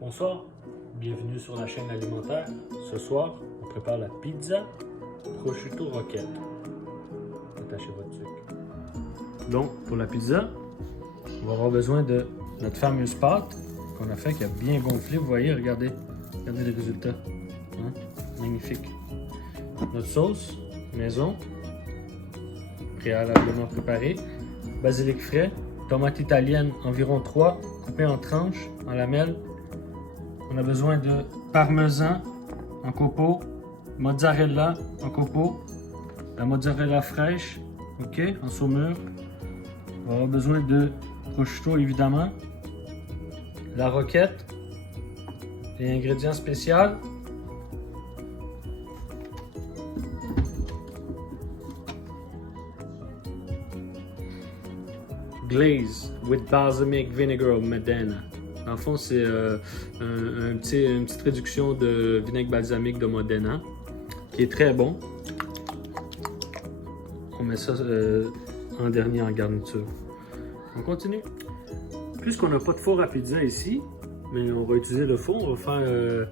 Bonsoir, bienvenue sur la chaîne alimentaire. Ce soir, on prépare la pizza prosciutto roquette. Attachez votre sucre. Donc, pour la pizza, on va avoir besoin de notre fameuse pâte qu'on a fait, qui a bien gonflé. Vous voyez, regardez le résultat. Hein? Magnifique. Notre sauce maison, préalablement préparée. Basilic frais, tomates italiennes environ 3, coupées en tranches, en lamelles. On a besoin de parmesan en copeaux, mozzarella en copeaux, la mozzarella fraîche, ok, en saumure. On va avoir besoin de prosciutto évidemment, la roquette, les ingrédients spéciaux. Glaze with balsamic vinegar of Modena. Dans le fond, c'est une petite réduction de vinaigre balsamique de Modena, qui est très bon. On met ça en dernier en garniture. On continue. Puisqu'on n'a pas de four à pizza ici, mais on va utiliser le four, on va faire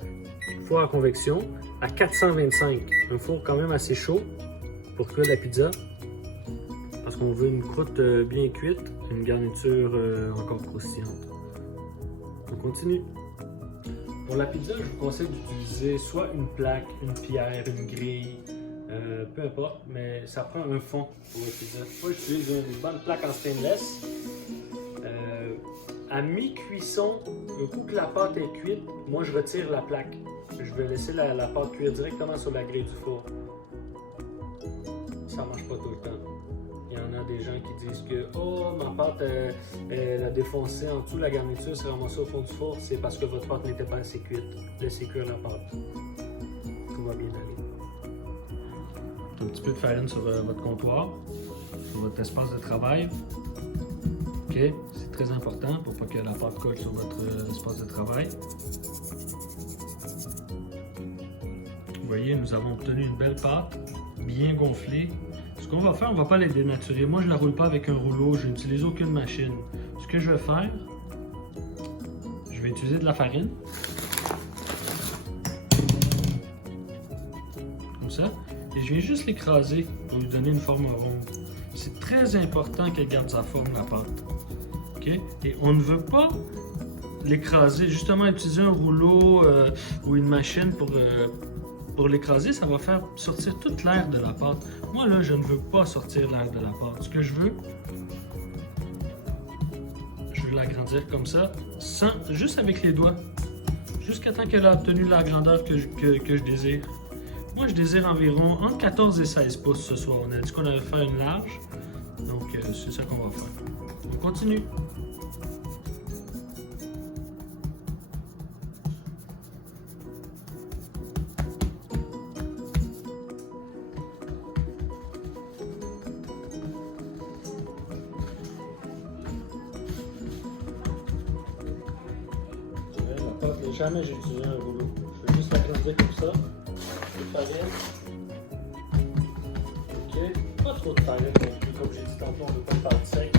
four à convection à 425. Un four quand même assez chaud pour cuire la pizza. Parce qu'on veut une croûte bien cuite, une garniture encore croustillante. On continue. Pour la pizza, je vous conseille d'utiliser soit une plaque, une pierre, une grille, peu importe, mais ça prend un fond pour la pizza. Moi, j'utilise une bonne plaque en stainless. À mi-cuisson, un coup que la pâte est cuite, moi je retire la plaque. Je vais laisser la pâte cuire directement sur la grille du four. Ça ne marche pas tout le temps. Il y en a des gens qui disent que oh, ma pâte elle a défoncé en dessous, la garniture s'est ramassée au fond du four. C'est parce que votre pâte n'était pas assez cuite. Laissez cuire la pâte. Tout va bien aller. Un petit peu de farine sur votre comptoir, sur votre espace de travail. Ok, c'est très important pour pas que la pâte colle sur votre espace de travail. Vous voyez, nous avons obtenu une belle pâte, bien gonflée. Ce qu'on va faire, on ne va pas les dénaturer. Moi, je ne la roule pas avec un rouleau, je n'utilise aucune machine. Ce que je vais faire, je vais utiliser de la farine. Comme ça. Et je viens juste l'écraser pour lui donner une forme ronde. C'est très important qu'elle garde sa forme, la pâte. Okay? Et on ne veut pas l'écraser, justement utiliser un rouleau ou une machine pour l'écraser, ça va faire sortir toute l'air de la pâte. Moi, là, je ne veux pas sortir l'air de la pâte. Ce que je veux l'agrandir comme ça, juste avec les doigts, jusqu'à temps qu'elle a obtenu la grandeur que je désire. Moi, je désire environ entre 14 et 16 pouces ce soir. On a dit qu'on allait faire une large, donc c'est ça qu'on va faire. On continue. Jamais j'ai utilisé un rouleau. Je vais juste l'agrandir comme ça. De farine. Ok. Pas trop de farine non plus. Comme j'ai dit tantôt, on ne veut pas de pâte sec.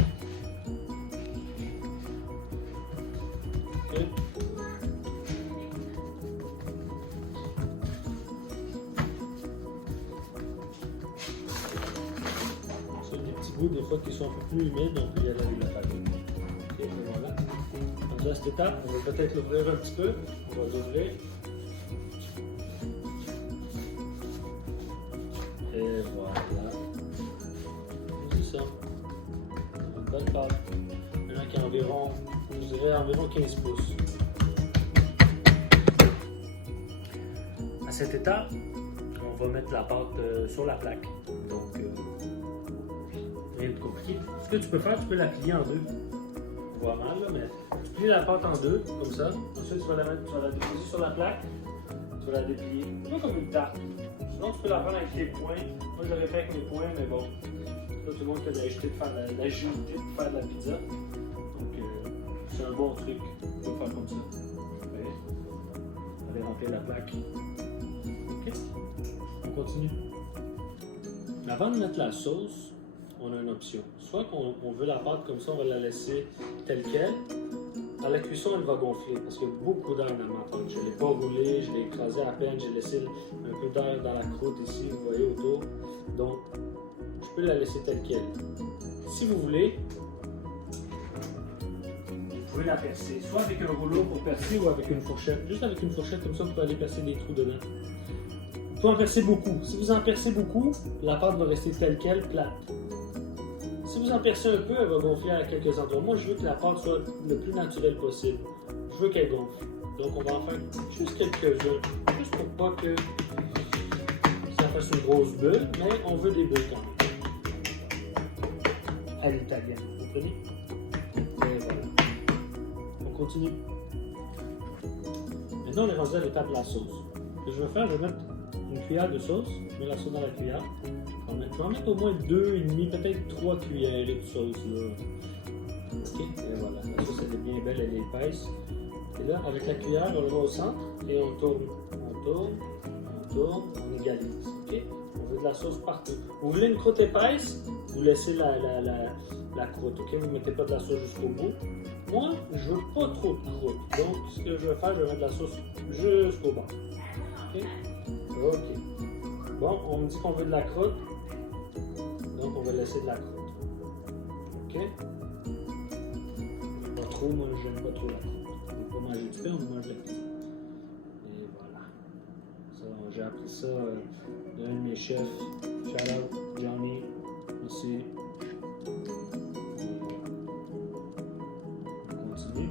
Ok. C'est des petits bouts des fois qui sont un peu plus humides, on peut y aller avec la farine. Ok, voilà. À cette étape, on va peut-être l'ouvrir un petit peu. On va l'ouvrir. Et voilà. C'est ça. Une bonne pâte. Maintenant qui est environ, je dirais environ 15 pouces. À cette étape, on va mettre la pâte sur la plaque. Donc, rien de compliqué. Ce que tu peux faire, tu peux la plier en deux. On voit mal là, mais tu plies la pâte en deux, comme ça. Ensuite, tu vas la déposer sur la plaque. Tu vas la déplier. Pas comme une tarte. Sinon, tu peux la prendre avec tes poings. Moi, je l'aurais fait avec mes poings, mais bon. Là, tout le monde qui a l'agilité de faire de la pizza. Donc, c'est un bon truc de faire comme ça. Allez remplir la plaque. Ok. On continue. Avant de mettre la sauce, on a une option. Soit qu'on veut la pâte comme ça, on va la laisser telle qu'elle, à la cuisson, elle va gonfler parce qu'il y a beaucoup d'air dans ma pâte. Je ne l'ai pas roulé, je l'ai écrasé à peine, j'ai laissé un peu d'air dans la croûte ici, vous voyez autour. Donc, je peux la laisser telle qu'elle. Si vous voulez, vous pouvez la percer, soit avec un rouleau pour percer ou avec une fourchette. Juste avec une fourchette, comme ça, vous pouvez aller percer des trous dedans. Vous pouvez en percer beaucoup. Si vous en percez beaucoup, la pâte va rester telle qu'elle, plate. Si vous en percez un peu, elle va gonfler à quelques endroits. Moi, je veux que la pâte soit le plus naturelle possible. Je veux qu'elle gonfle. Donc, on va en faire juste quelques-uns. Juste pour pas que ça fasse une grosse bulle, mais on veut des bulles quand même. À l'italienne, vous comprenez? Et voilà. On continue. Maintenant, on est rendu à l'étape de la sauce. Ce que je vais faire, je vais mettre une cuillère de sauce. Je mets la sauce dans la cuillère. Je vais en mettre au moins 2,5, peut-être 3 cuillères de sauce là. Ok, et voilà. La sauce elle est bien belle, elle est épaisse. Et là, avec la cuillère, on le va au centre et on tourne. On tourne, on tourne, on égalise. Ok? On veut de la sauce partout. Vous voulez une croûte épaisse? Vous laissez la croûte. Ok? Vous ne mettez pas de la sauce jusqu'au bout. Moi, je veux pas trop de croûte. Donc, ce que je vais faire, je vais mettre de la sauce jusqu'au bas. Ok? Ok. Bon, on me dit qu'on veut de la croûte. Donc, on va laisser de la croûte. Ok? Pas trop, moi, j'aime pas trop la croûte. On ne veut pas manger du pain, on mange de la pizza. Et voilà. J'ai appris ça d'un de mes chefs. Shout out, Johnny. Merci. On continue.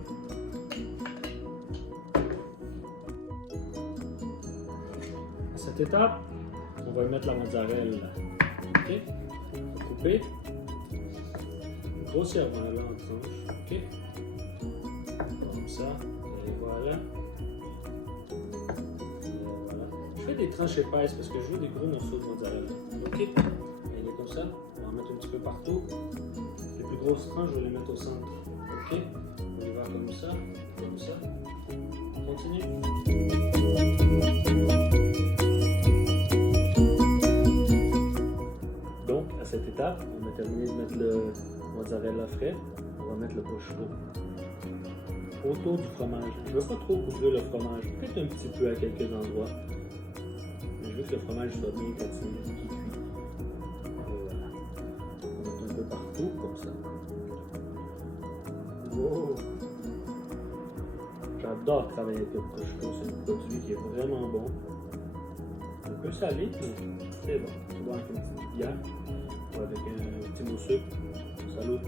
À cette étape, on va mettre la mozzarella. Ok? Couper grossièrement là en tranches, ok? Comme ça, et voilà. Je fais des tranches épaisses parce que je veux des gros morceaux de mozzarella, ok? Elle est comme ça, on va en mettre un petit peu partout. Les plus grosses tranches, je vais les mettre au centre, ok? On y va comme ça, comme ça. On continue. Donc, à cette étape, on a terminé de mettre le mozzarella frais. On va mettre le prosciutto autour du fromage. Je ne veux pas trop couvrir le fromage, peut-être un petit peu à quelques endroits. Mais je veux que le fromage soit bien gratiné, qui cuit. Et voilà. On va mettre un peu partout, comme ça. Wow! J'adore travailler avec le prosciutto, c'est un produit qui est vraiment bon. Un peu salé, mais c'est bon. On va avec une petite bière ou avec un petit mot sucre. Salut!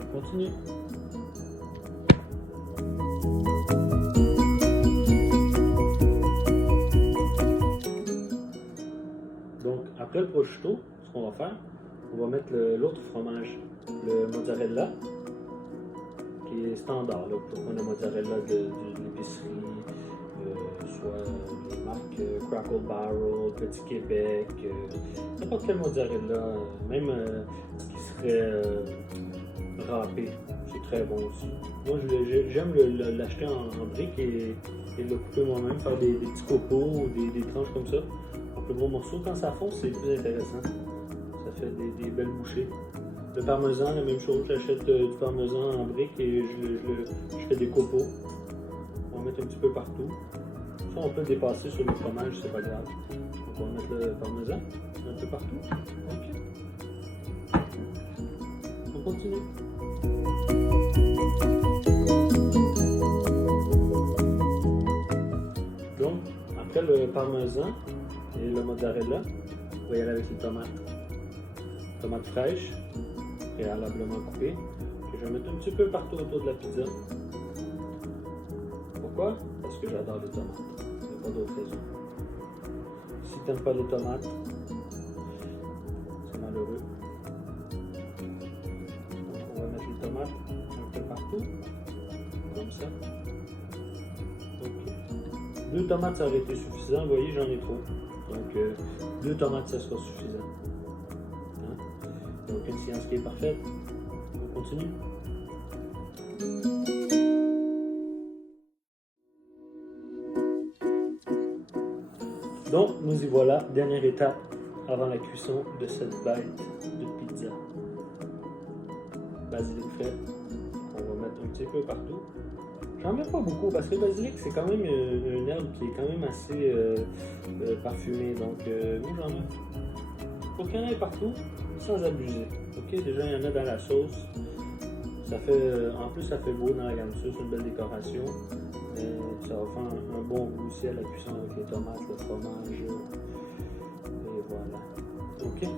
On continue. Donc, après le prosciutto, ce qu'on va faire, on va mettre l'autre fromage, le mozzarella, qui est standard. Là, pour prendre le mozzarella de l'épicerie, soit les marques Crackle Barrel, Petit Québec, n'importe quel mozzarella, même qui serait râpé, c'est très bon aussi. Moi, j'aime l'acheter en briques et le couper moi-même, faire des petits copeaux ou des tranches comme ça. En plus gros morceaux, quand ça fond, c'est plus intéressant. Ça fait des belles bouchées. Le parmesan, la même chose, j'achète du parmesan en briques et je fais des copeaux. On va mettre un petit peu partout. Ça, on peut dépasser sur le fromage, c'est pas grave. Donc, on va mettre le parmesan un peu partout. Ok. On continue. Donc, après le parmesan et le mozzarella, on va y aller avec les tomates. Tomates fraîches, préalablement coupées, que je vais mettre un petit peu partout autour de la pizza. Pourquoi? Parce que j'adore les tomates. Il n'y a pas d'autre raison. Si tu n'aimes pas les tomates, c'est malheureux. Donc on va mettre les tomates un peu partout, comme ça. Ok. 2 tomates, ça aurait été suffisant. Vous voyez, j'en ai trop. Donc 2 tomates, ça sera suffisant. Hein? Il n'y a aucune science qui est parfaite. On continue. Donc, nous y voilà, dernière étape avant la cuisson de cette bête de pizza. basilic fait. On va mettre un petit peu partout. J'en mets pas beaucoup parce que le basilic, c'est quand même une herbe qui est quand même assez parfumée. Donc, moi, j'en mets. Faut qu'il y en ait partout, sans abuser. Ok, déjà, il y en a dans la sauce. Ça fait, en plus, ça fait beau dans la garniture, c'est une belle décoration. Ça va faire un bon goût aussi à la cuisson avec les tomates, le fromage. Et voilà. Ok.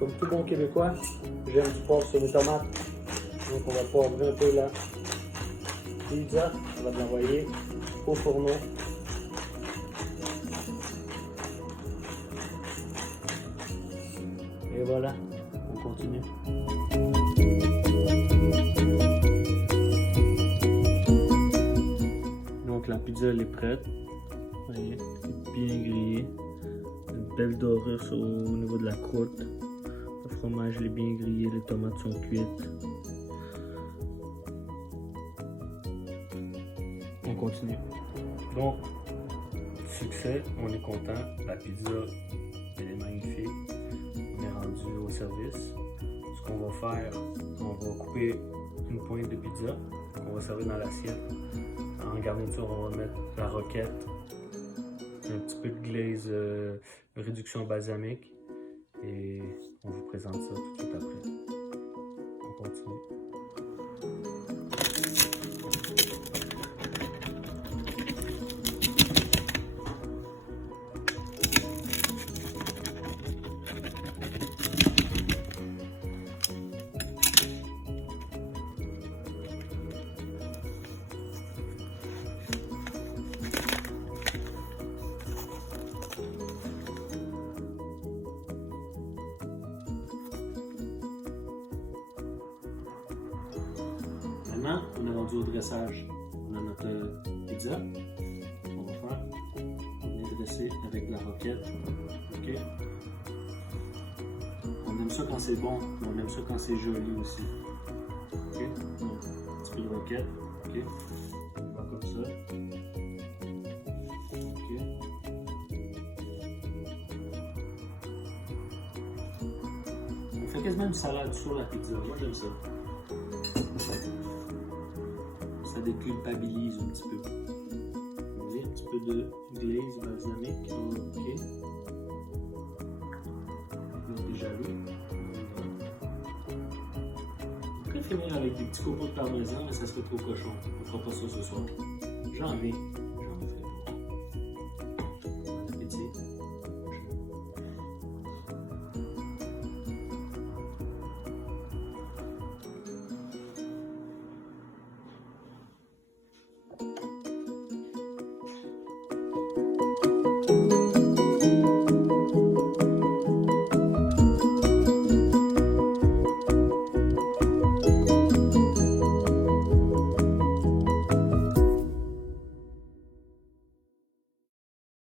Comme tout bon Québécois, j'aime du poivre sur mes tomates. Donc on va poivrer un peu la pizza. On va l'envoyer au fourneau. Et voilà, on continue. Donc la pizza elle est prête. Vous voyez, bien grillée. Une belle dorure au niveau de la croûte. Le fromage est bien grillé, les tomates sont cuites. On continue. Donc, succès, on est content. La pizza, elle est magnifique. On est rendu au service. Ce qu'on va faire, on va couper une pointe de pizza. On va servir dans l'assiette. En garniture, on va mettre la roquette, un petit peu de glaze, réduction balsamique. Et on vous présente ça tout de suite après. On continue. Maintenant, on est rendu au dressage. On a notre pizza. On va faire. On est dressé avec de la roquette. Ok. On aime ça quand c'est bon, mais on aime ça quand c'est joli aussi. Ok. Donc, un petit peu de roquette. Ok. On va comme ça. Ok. On fait quasiment une salade sur la pizza. Moi, j'aime ça. Ça déculpabilise un petit peu. Vous voyez, un petit peu de glaze balsamique. Ok. Déjà vu. On peut finir avec des petits copeaux de parmesan, mais ça serait trop cochon. On ne fera pas ça ce soir. J'en ai.